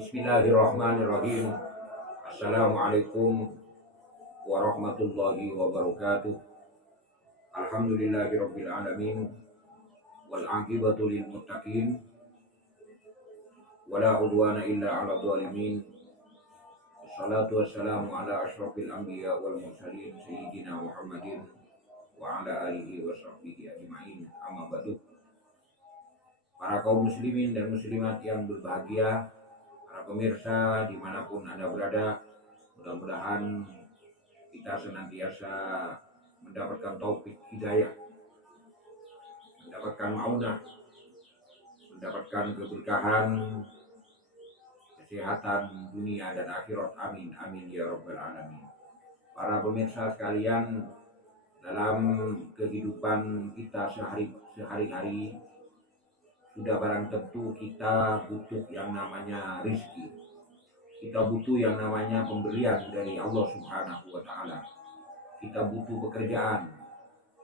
Bismillahirrahmanirrahim. Assalamualaikum warahmatullahi wabarakatuh. Alhamdulillahirabbil alamin wal aqibatu lil muttaqin wala udwana illa 'alal zalimin. Wassalatu wassalamu ala asyrofil anbiya wal mursalin sayyidina Muhammadin wa ala alihi wa sahbihi ajma'in. Amma ba'du. Para kaum muslimin dan muslimat yang berbahagia, para pemirsa dimanapun Anda berada, mudah-mudahan kita senantiasa mendapatkan taufik hidayah, mendapatkan maunah, mendapatkan keberkahan, kesehatan dunia dan akhirat. Amin, amin ya rabbal alamin. Para pemirsa sekalian, dalam kehidupan kita sehari-hari sudah barang tentu kita butuh yang namanya rizki. Kita butuh yang namanya pemberian dari Allah Subhanahu wa Ta'ala. Kita butuh pekerjaan,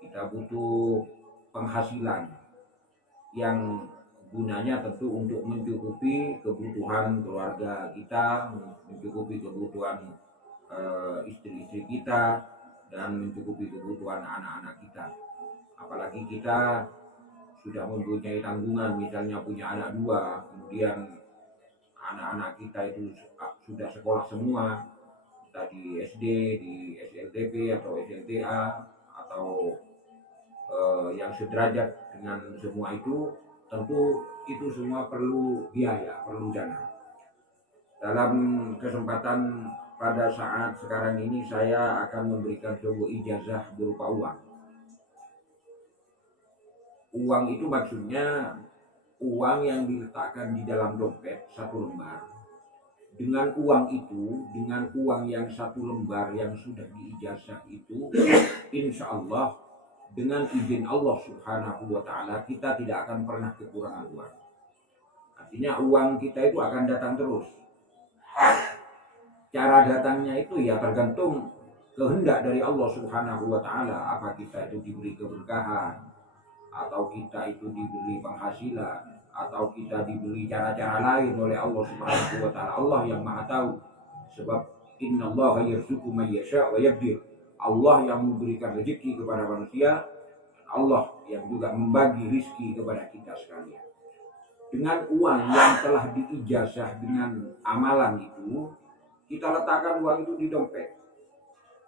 kita butuh penghasilan yang gunanya tentu untuk mencukupi kebutuhan keluarga kita, mencukupi kebutuhan istri-istri kita, dan mencukupi kebutuhan anak-anak kita. Apalagi kita sudah mempunyai tanggungan, misalnya punya anak dua, kemudian anak-anak kita itu sudah sekolah semua, kita di SD, di SLTP atau SLTA atau yang sederajat dengan semua itu, tentu itu semua perlu biaya, perlu dana. Dalam kesempatan pada saat sekarang ini saya akan memberikan sebuah ijazah berupa uang. Uang itu maksudnya uang yang diletakkan di dalam dompet satu lembar. Dengan uang itu, dengan uang yang satu lembar yang sudah diijazah itu, insya Allah dengan izin Allah Subhanahu wa Ta'ala kita tidak akan pernah kekurangan uang. Artinya uang kita itu akan datang terus. Cara datangnya itu ya tergantung kehendak dari Allah Subhanahu wa Ta'ala. Apa kita itu diberi keberkahan, atau kita itu diberi penghasilan, atau kita diberi cara-cara lain oleh Allah Subhanahu wa Ta'ala. Allah yang Maha tahu. Sebab innallaha yarzuqu man yasha' wa yaqdir. Allah yang memberikan rezeki kepada manusia, Allah yang juga membagi rezeki kepada kita sekalian. Dengan uang yang telah diijazah dengan amalan itu, kita letakkan uang itu di dompet.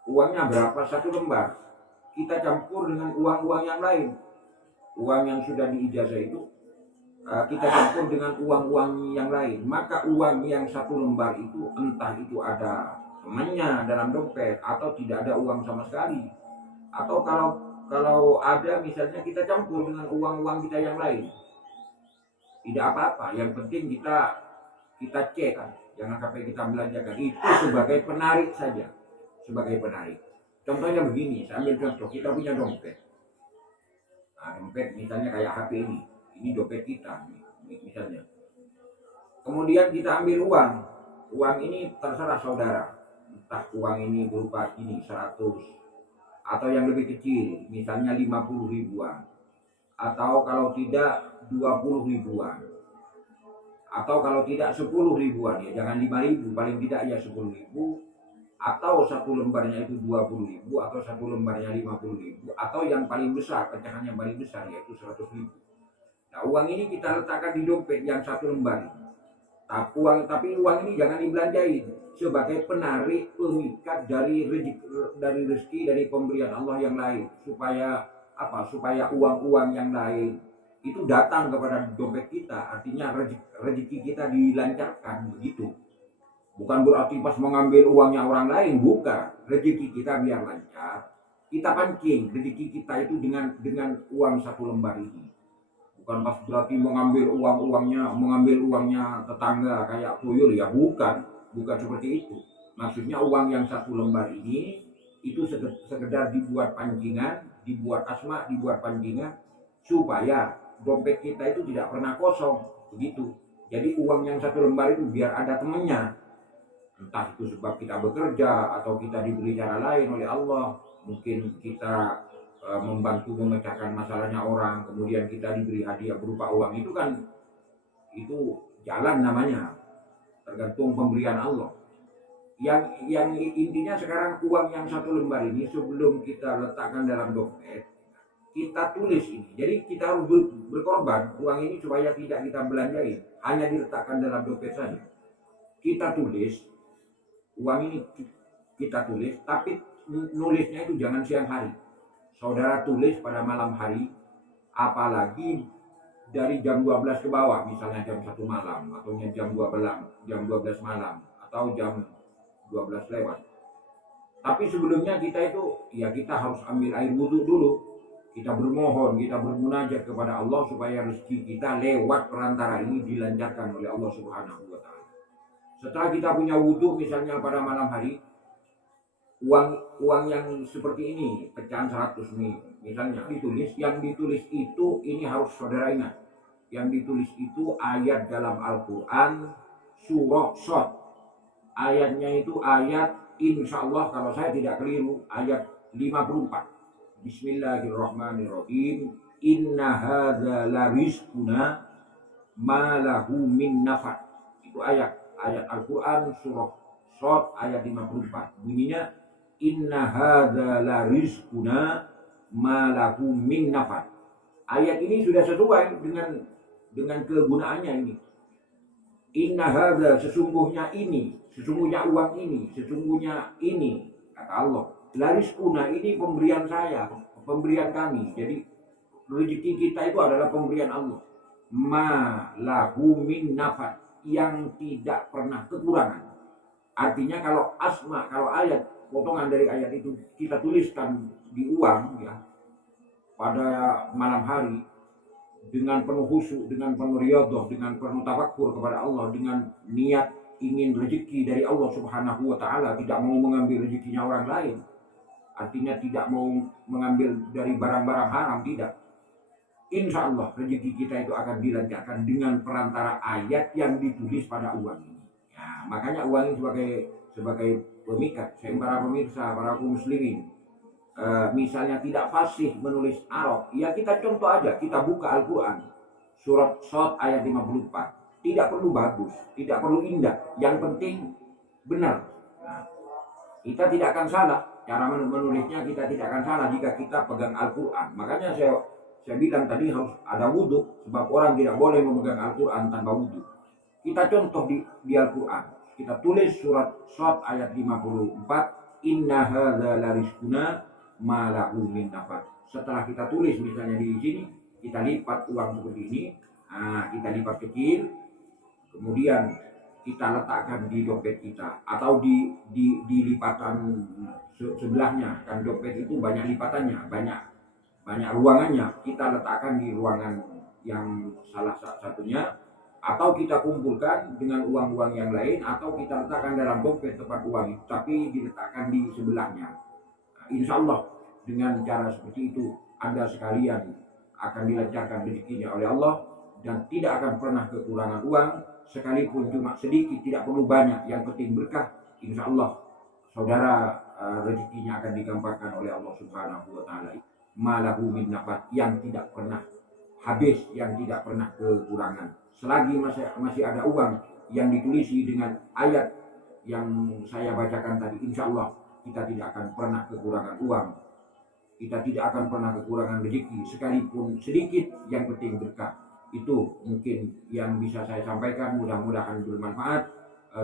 Uangnya berapa? Satu lembar. Kita campur dengan uang-uang yang lain. Uang yang sudah diijazah itu kita campur dengan uang-uang yang lain. Maka uang yang satu lembar itu, entah itu ada temannya dalam dompet atau tidak ada uang sama sekali, atau kalau ada misalnya kita campur dengan uang-uang kita yang lain, tidak apa-apa. Yang penting kita cek kan, jangan sampai kita belanjakan itu sebagai penarik saja, sebagai penarik. Contohnya begini, saya ambil contoh, kita punya dompet. Nah, dompet misalnya kayak HP ini dompet kita misalnya. Kemudian kita ambil uang ini terserah saudara, entah uang ini berupa ini 100 atau yang lebih kecil, misalnya 50 ribuan, atau kalau tidak 20 ribuan, atau kalau tidak 10 ribuan, ya jangan 5 ribu, paling tidak ya 10 ribu, atau satu lembarnya itu 20 ribu, atau satu lembarnya 50 ribu, atau yang paling besar, pecahan yang paling besar yaitu 100 ribu. Nah, uang ini kita letakkan di dompet yang satu lembar. Tapi uang ini jangan dibelanjain, sebagai penarik, pemikat dari rezeki dari pemberian Allah yang lain, supaya uang-uang yang lain itu datang kepada dompet kita. Artinya rezeki kita dilancarkan begitu. Bukan berarti pas mengambil uangnya orang lain, bukan. Rezeki kita biar lancar, kita pancing rezeki kita itu dengan uang satu lembar ini. Bukan pas berarti mengambil uangnya tetangga kayak tuyul, ya bukan seperti itu. Maksudnya uang yang satu lembar ini itu sekedar dibuat pancingan, dibuat asma, dibuat pancingan supaya dompet kita itu tidak pernah kosong begitu. Jadi uang yang satu lembar itu biar ada temannya. Entah itu sebab kita bekerja atau kita diberi cara lain oleh Allah. Mungkin kita membantu memecahkan masalahnya orang, kemudian kita diberi hadiah berupa uang, itu kan itu jalan namanya. tergantung pemberian Allah. Yang intinya sekarang uang yang 1 lembar ini sebelum kita letakkan dalam dompet, kita tulis ini. Jadi kita harus berkorban uang ini supaya tidak kita belanjain, hanya diletakkan dalam dompet saja. Kita tulis uang ini, kita tulis, tapi nulisnya itu jangan siang hari. Saudara tulis pada malam hari, apalagi dari jam 12 ke bawah, misalnya jam 1 malam, atau jam 12 malam, atau jam 12 lewat. Tapi sebelumnya kita itu, ya kita harus ambil air wudhu dulu. Kita bermohon, kita bermunajat kepada Allah supaya rezeki kita lewat perantara ini dilancarkan oleh Allah Subhanahu wa Ta'ala. Setelah kita punya wudhu, misalnya pada malam hari, uang yang seperti ini, pecahan 100 nih, misalnya ditulis, yang ditulis itu ini harus saudara ingat. Yang ditulis itu ayat dalam Al-Quran surah Shad. Ayatnya itu ayat, insya Allah kalau saya tidak keliru, ayat 54. Bismillahirrahmanirrahim. Inna hadza la rizquna ma lahu min nafad. Itu ayat Al-Quran surah Shad ayat 54. Bunyinya inna hadza la rizquna ma lahu min nafad. Ayat ini sudah sesuai dengan kegunaannya ini. Inna hadza, sesungguhnya uang ini, sesungguhnya ini, kata Allah. Larizquna, ini pemberian saya, pemberian kami. Jadi rezeki kita itu adalah pemberian Allah. Ma lahu min nafad, yang tidak pernah kekurangan. Artinya kalau ayat, potongan dari ayat itu kita tuliskan di uang ya, pada malam hari, dengan penuh khusyuk, dengan penuh riyadhah, dengan penuh tafakkur kepada Allah, dengan niat ingin rezeki dari Allah Subhanahu wa Ta'ala, tidak mau mengambil rezekinya orang lain. Artinya tidak mau mengambil dari barang-barang haram, tidak. Insya Allah rezeki kita itu akan dilancarkan dengan perantara ayat yang ditulis pada uang ini. Ya, makanya uang ini sebagai pemikat, para pemirsa, para kaum muslimin. Misalnya tidak fasih menulis Arab, ya kita contoh aja, kita buka Al-Quran surat Shad ayat 54. Tidak perlu bagus, tidak perlu indah, yang penting benar. Nah, kita tidak akan salah, cara menulisnya kita tidak akan salah jika kita pegang Al-Quran. Makanya saya bilang tadi harus ada wudhu, sebab orang tidak boleh memegang Al-Quran tanpa wudhu. Kita contoh di Al-Quran, kita tulis surat Shad ayat 54, inna hadza la rizquna ma lahu min nafad. Setelah kita tulis misalnya di sini, kita lipat uang seperti ini, kita lipat kecil, kemudian kita letakkan di dompet kita atau di lipatan sebelahnya. Kan dompet itu banyak lipatannya, banyak ruangannya. Kita letakkan di ruangan yang salah satunya, atau kita kumpulkan dengan uang-uang yang lain, atau kita letakkan dalam dompet tempat uang itu, tapi diletakkan di sebelahnya. Insya Allah dengan cara seperti itu Anda sekalian akan dilancarkan rezekinya oleh Allah, dan tidak akan pernah kekurangan uang, sekalipun cuma sedikit, tidak perlu banyak, yang penting berkah. Insya Allah saudara rezekinya akan digampangkan oleh Allah Subhanahu wa Ta'ala. Malahu min nafad, yang tidak pernah habis, yang tidak pernah kekurangan. Selagi masih ada uang yang ditulisi dengan ayat yang saya bacakan tadi, insya Allah kita tidak akan pernah kekurangan uang, kita tidak akan pernah kekurangan rezeki, sekalipun sedikit, yang penting berkah. Itu mungkin yang bisa saya sampaikan, mudah-mudahan bermanfaat.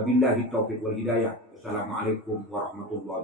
Billahi taufiq wal hidayah. Assalamualaikum warahmatullahi wabarakatuh.